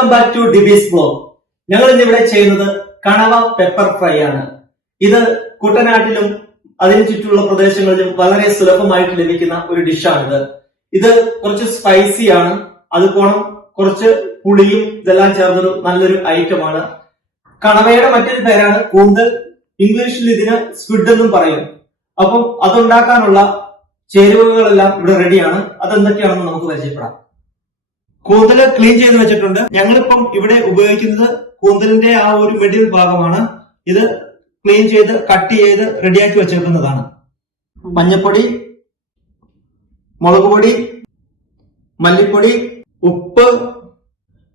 Welcome back to DB's blog. ഞങ്ങൾ ഇന്നിവിടെ ചെയ്യുന്നത് കണവ പെപ്പർ ഫ്രൈ ആണ്. ഇത് കുട്ടനാട്ടിലും അതിനു ചുറ്റുമുള്ള പ്രദേശങ്ങളിലും വളരെ സുലഭമായിട്ട് ലഭിക്കുന്ന ഒരു ഡിഷാണിത്. ഇത് കുറച്ച് സ്പൈസി ആണ്, അതുപോലെ കുറച്ച് പുളിയും ഇതെല്ലാം ചേർന്നൊരു നല്ലൊരു ഐറ്റമാണ്. കണവയുടെ മറ്റൊരു പേരാണ് കൂന്തൽ. ഇംഗ്ലീഷിൽ ഇതിന് സ്ക്വിഡ് എന്നും പറയും. അപ്പം അതുണ്ടാക്കാനുള്ള ചേരുവകളെല്ലാം ഇവിടെ റെഡിയാണ്. അതെന്തൊക്കെയാണെന്ന് നമുക്ക് പരിചയപ്പെടാം. കൂന്തല് ക്ലീൻ ചെയ്ത് വെച്ചിട്ടുണ്ട്. ഞങ്ങളിപ്പം ഇവിടെ ഉപയോഗിക്കുന്നത് കൂന്തലിന്റെ ആ ഒരു മിഡിൽ ഭാഗമാണ്. ഇത് ക്ലീൻ ചെയ്ത് കട്ട് ചെയ്ത് റെഡിയാക്കി വെച്ചേക്കുന്നതാണ്. മഞ്ഞപ്പൊടി, മുളക് പൊടി, മല്ലിപ്പൊടി, ഉപ്പ്,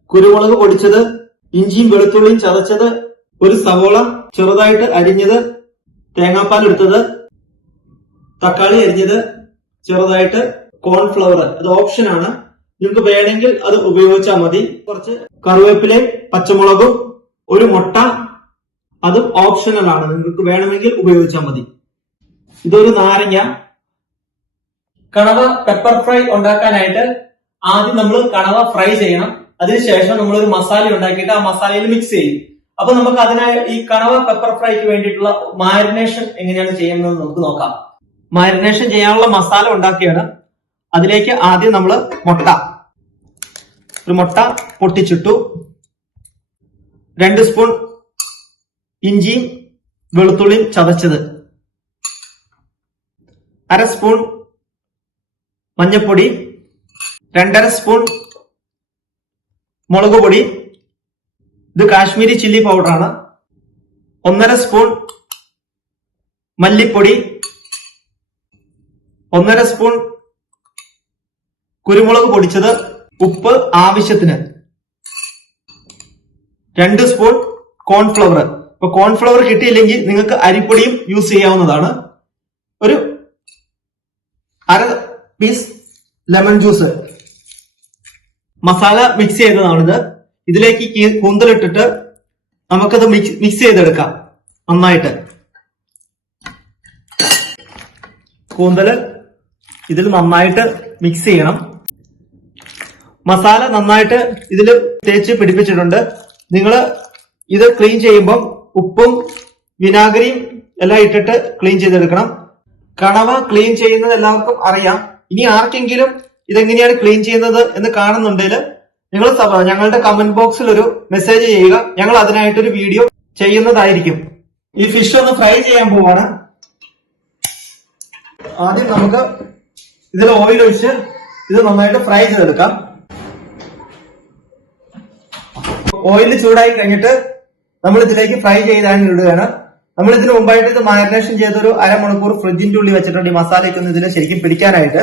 കുരുമുളക് പൊടിച്ചത്, ഇഞ്ചിയും വെളുത്തുള്ളിയും ചതച്ചത്, ഒരു സവോള ചെറുതായിട്ട് അരിഞ്ഞത്, തേങ്ങാപ്പാൽ എടുത്തത്, തക്കാളി അരിഞ്ഞത് ചെറുതായിട്ട്, കോൺഫ്ലവർ അത് ഓപ്ഷനാണ്, നിങ്ങൾക്ക് വേണമെങ്കിൽ അത് ഉപയോഗിച്ചാൽ മതി. കുറച്ച് കറിവേപ്പിലയും പച്ചമുളകും, ഒരു മുട്ട, അതും ഓപ്ഷണൽ ആണ്, നിങ്ങൾക്ക് വേണമെങ്കിൽ ഉപയോഗിച്ചാൽ മതി. ഇതൊരു നാരങ്ങ. കണവ പെപ്പർ ഫ്രൈ ഉണ്ടാക്കാനായിട്ട് ആദ്യം നമ്മൾ കണവ ഫ്രൈ ചെയ്യണം. അതിനുശേഷം നമ്മൾ ഒരു മസാല ഉണ്ടാക്കിയിട്ട് ആ മസാലയിൽ മിക്സ് ചെയ്യും. അപ്പൊ നമുക്ക് അതിനായി ഈ കണവ പെപ്പർ ഫ്രൈക്ക് വേണ്ടിയിട്ടുള്ള മാരിനേഷൻ എങ്ങനെയാണ് ചെയ്യുന്നത് നമുക്ക് നോക്കാം. മാരിനേഷൻ ചെയ്യാനുള്ള മസാല ഉണ്ടാക്കിയാണ്. അതിലേക്ക് ആദ്യം നമ്മൾ ഒരു മുട്ട പൊട്ടിച്ചിട്ടു, 2 സ്പൂൺ ഇഞ്ചിയും വെളുത്തുള്ളിയും ചതച്ചത്, 1/2 സ്പൂൺ മഞ്ഞൾപ്പൊടി, 2.5 സ്പൂൺ മുളക് പൊടി, ഇത് കാശ്മീരി ചില്ലി പൗഡറാണ്, 1.5 സ്പൂൺ മല്ലിപ്പൊടി, 1.5 സ്പൂൺ കുരുമുളക് പൊടിച്ചത്, ഉപ്പ് ആവശ്യത്തിന്, 2 സ്പൂൺ കോൺഫ്ലവർ. ഇപ്പൊ കോൺഫ്ലവർ കിട്ടിയില്ലെങ്കിൽ നിങ്ങൾക്ക് അരിപ്പൊടിയും യൂസ് ചെയ്യാവുന്നതാണ്. ഒരു 1/2 piece lemon juice. Masala mix ചെയ്തതാണിത്. ഇതിലേക്ക് കൂന്തലിട്ടിട്ട് നമുക്കത് മിക്സ് ചെയ്തെടുക്കാം നന്നായിട്ട്. കൂന്തല് ഇതിൽ നന്നായിട്ട് മിക്സ് ചെയ്യണം. മസാല നന്നായിട്ട് ഇതിൽ തേച്ച് പിടിപ്പിച്ചിട്ടുണ്ട്. നിങ്ങൾ ഇത് ക്ലീൻ ചെയ്യുമ്പോൾ ഉപ്പും വിനാഗിരിയും എല്ലാം ഇട്ടിട്ട് ക്ലീൻ ചെയ്തെടുക്കണം. കണവ ക്ലീൻ ചെയ്യുന്നത് എല്ലാവർക്കും അറിയാം. ഇനി ആർക്കെങ്കിലും ഇതെങ്ങനെയാണ് ക്ലീൻ ചെയ്യുന്നത് എന്ന് കാണുന്നുണ്ടെങ്കിൽ നിങ്ങൾ ഞങ്ങളുടെ കമന്റ് ബോക്സിൽ ഒരു മെസ്സേജ് ചെയ്യുക. ഞങ്ങൾ അതിനായിട്ടൊരു വീഡിയോ ചെയ്യുന്നതായിരിക്കും. ഈ ഫിഷ് ഒന്ന് ഫ്രൈ ചെയ്യാൻ പോവാണ്. ആദ്യം നമുക്ക് ഇതിൽ ഓയിൽ ഒഴിച്ച് ഇത് നന്നായിട്ട് ഫ്രൈ ചെയ്തെടുക്കാം. ഓയിൽ ചൂടായി കഴിഞ്ഞിട്ട് നമ്മൾ ഇതിലേക്ക് ഫ്രൈ ചെയ്താണ് ഇടുകയാണ്. നമ്മൾ ഇതിന് മുമ്പായിട്ട് ഇത് മാരിനേഷൻ ചെയ്തൊരു 1/2 മണിക്കൂർ ഫ്രിഡ്ജിന്റെ ഉള്ളിൽ വെച്ചിട്ടുണ്ട്, ഈ മസാലയൊക്കെ ഒന്ന് ഇതിൽ ശരിക്കും പിടിക്കാനായിട്ട്.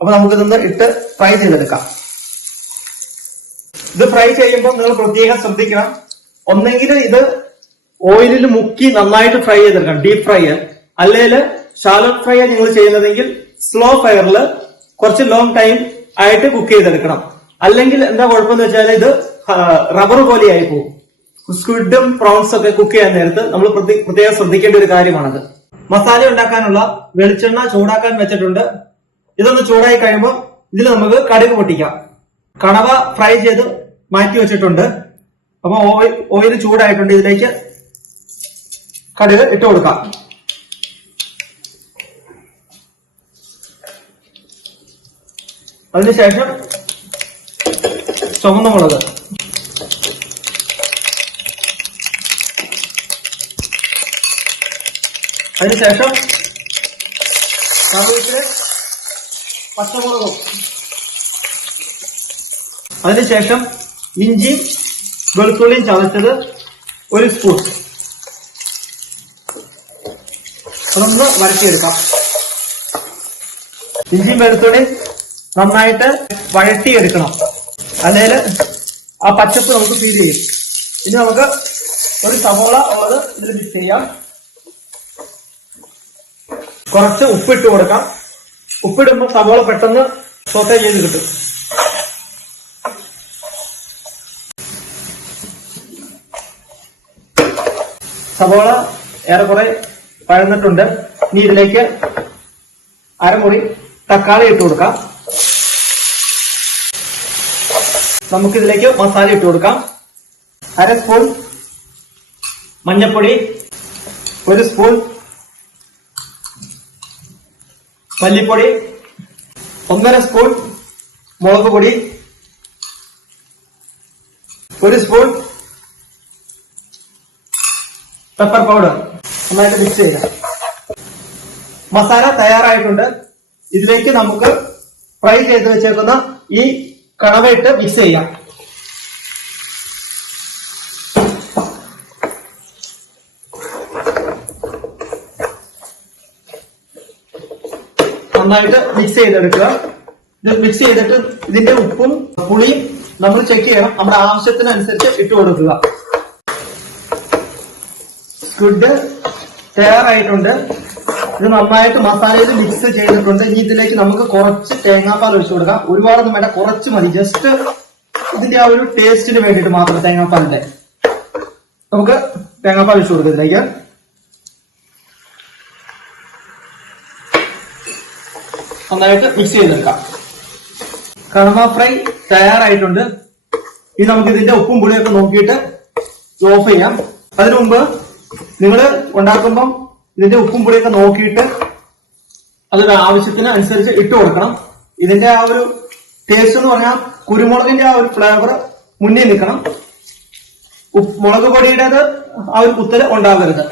അപ്പൊ നമുക്കിതൊന്ന് ഇട്ട് ഫ്രൈ ചെയ്തെടുക്കാം. ഇത് ഫ്രൈ ചെയ്യുമ്പോൾ നിങ്ങൾ പ്രത്യേകം ശ്രദ്ധിക്കണം. ഒന്നെങ്കിൽ ഇത് ഓയിലിൽ മുക്കി നന്നായിട്ട് ഫ്രൈ ചെയ്തെടുക്കണം, ഡീപ് ഫ്രൈ. അല്ലെങ്കിൽ ഷാലോ ഫ്രൈ നിങ്ങൾ ചെയ്യുന്നതെങ്കിൽ സ്ലോ ഫയറിൽ കുറച്ച് ലോങ് ടൈം ആയിട്ട് കുക്ക് ചെയ്തെടുക്കണം. അല്ലെങ്കിൽ എന്താ കുഴപ്പമെന്ന് വെച്ചാൽ ഇത് റബ്ബർ പോലെയായി പോകും. സ്ക്വിഡും പ്രോൺസും ഒക്കെ കുക്ക് ചെയ്യാൻ നേരത്ത് നമ്മൾ പ്രത്യേകം ശ്രദ്ധിക്കേണ്ട ഒരു കാര്യമാണത്. മസാല ഉണ്ടാക്കാനുള്ള വെളിച്ചെണ്ണ ചൂടാക്കാൻ വെച്ചിട്ടുണ്ട്. ഇതൊന്ന് ചൂടായി കഴിയുമ്പോൾ ഇതിൽ നമുക്ക് കടുക് പൊട്ടിക്കാം. കണവ ഫ്രൈ ചെയ്ത് മാറ്റി വെച്ചിട്ടുണ്ട്. അപ്പൊ ഓയിൽ ചൂടായിട്ടുണ്ട്. ഇതിലേക്ക് കടുക് ഇട്ട് കൊടുക്കാം. അതിനുശേഷം ചുവന്ന മുളക്, അതിനുശേഷം കറിവേപ്പില, പച്ചമുളകും, അതിനുശേഷം ഇഞ്ചിയും വെളുത്തുള്ളിയും ചതച്ചത് 1 സ്പൂൺ. അതൊന്ന് വഴറ്റിയെടുക്കാം. ഇഞ്ചിയും വെളുത്തുള്ളിയും നന്നായിട്ട് വഴറ്റിയെടുക്കണം, അല്ലെങ്കിൽ ആ പച്ചപ്പ് നമുക്ക് ഫീൽ ചെയ്യും. ഇനി നമുക്ക് ഒരു സവോള ഉള്ളത് ഇതിൽ മിക്സ് ചെയ്യാം. കുറച്ച് ഉപ്പിട്ട് കൊടുക്കാം. ഉപ്പിടുമ്പോൾ സവോള പെട്ടെന്ന് സോട്ടേ ചെയ്ത് കിട്ടും. സവോള ഏറെക്കുറെ പഴന്നിട്ടുണ്ട്. ഇനി ഇതിലേക്ക് 1/2 മുറി തക്കാളി ഇട്ട് കൊടുക്കാം. നമുക്കിതിലേക്ക് മസാല ഇട്ട് കൊടുക്കാം. 1/2 സ്പൂൺ മഞ്ഞൾപ്പൊടി, 1 സ്പൂൺ മല്ലിപ്പൊടി, 1.5 സ്പൂൺ മുളക് പൊടി, 1 സ്പൂൺ പെപ്പർ പൗഡർ. നന്നായിട്ട് മിക്സ് ചെയ്യാം. മസാല തയ്യാറായിട്ടുണ്ട്. ഇതിലേക്ക് നമുക്ക് ഫ്രൈ ചെയ്ത് വെച്ചേക്കുന്ന ഈ കണവ ഇട്ട് മിക്സ് ചെയ്യാം. നന്നായിട്ട് മിക്സ് ചെയ്തെടുക്കുക. ഇത് മിക്സ് ചെയ്തിട്ട് ഇതിന്റെ ഉപ്പും പുളിയും നമ്മൾ ചെക്ക് ചെയ്യണം. നമ്മുടെ ആവശ്യത്തിനനുസരിച്ച് ഇട്ട് കൊടുക്കുക. സ്ക്വിഡ് തയ്യാറായിട്ടുണ്ട്. ഇത് നന്നായിട്ട് മസാലയിൽ മിക്സ് ചെയ്തിട്ടുണ്ട്. ഇനി ഇതിലേക്ക് നമുക്ക് കുറച്ച് തേങ്ങാപ്പാൽ ഒഴിച്ചു കൊടുക്കാം. ഒരുപാടൊന്നും വേണ്ട, കുറച്ച് മതി. ജസ്റ്റ് ഇതിന്റെ ആ ഒരു ടേസ്റ്റിന് വേണ്ടിയിട്ട് മാത്രം തേങ്ങാപ്പാലിന്റെ. നമുക്ക് തേങ്ങാപ്പാൽ ഒഴിച്ചു കൊടുക്കാം ഇതിലേക്ക്. നന്നായിട്ട് മിക്സ് ചെയ്തെടുക്കാം. കണവ ഫ്രൈ തയ്യാറായിട്ടുണ്ട്. ഇനി നമുക്ക് ഇതിന്റെ ഉപ്പും പുളിയൊക്കെ നോക്കിയിട്ട് ഓഫ് ചെയ്യാം. അതിനു മുമ്പ് നിങ്ങൾ ഉണ്ടാക്കുമ്പം ഇതിന്റെ ഉപ്പും പുളിയൊക്കെ നോക്കിയിട്ട് അതിന്റെ ആവശ്യത്തിന് അനുസരിച്ച് ഇട്ട് കൊടുക്കണം. ഇതിന്റെ ആ ഒരു ടേസ്റ്റ് എന്ന് പറഞ്ഞാൽ കുരുമുളകിന്റെ ആ ഒരു ഫ്ലേവർ മുന്നിൽ നിൽക്കണം. മുളക് പൊടിയുടേത് ആ ഒരു കുത്തല് ഉണ്ടാകരുത്.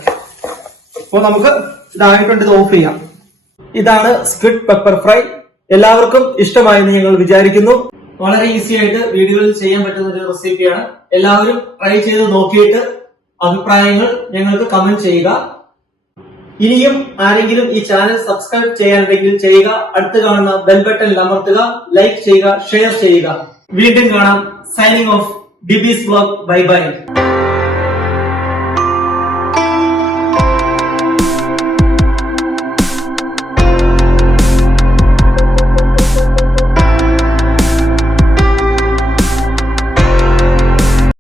അപ്പൊ നമുക്ക് ഇതായിട്ടുണ്ട്. ഇത് ഓഫ് ചെയ്യാം. ഇതാണ് സ്ക്വിഡ് പെപ്പർ ഫ്രൈ. എല്ലാവർക്കും ഇഷ്ടമായെന്ന് ഞങ്ങൾ വിചാരിക്കുന്നു. വളരെ ഈസി ആയിട്ട് വീടുകളിൽ ചെയ്യാൻ പറ്റുന്ന ഒരു റെസിപ്പിയാണ്. എല്ലാവരും ട്രൈ ചെയ്ത് നോക്കിയിട്ട് അഭിപ്രായങ്ങൾ ഞങ്ങൾക്ക് കമന്റ് ചെയ്യുക. ഇനിയും ആരെങ്കിലും ഈ ചാനൽ സബ്സ്ക്രൈബ് ചെയ്യാനുണ്ടെങ്കിൽ ചെയ്യുക. അടുത്ത് കാണുന്ന ബെൽ ബട്ടൺ അമർത്തുക, ലൈക്ക് ചെയ്യുക, ഷെയർ ചെയ്യുക. വീണ്ടും കാണാം. Signing off DB's vlog. Bye by.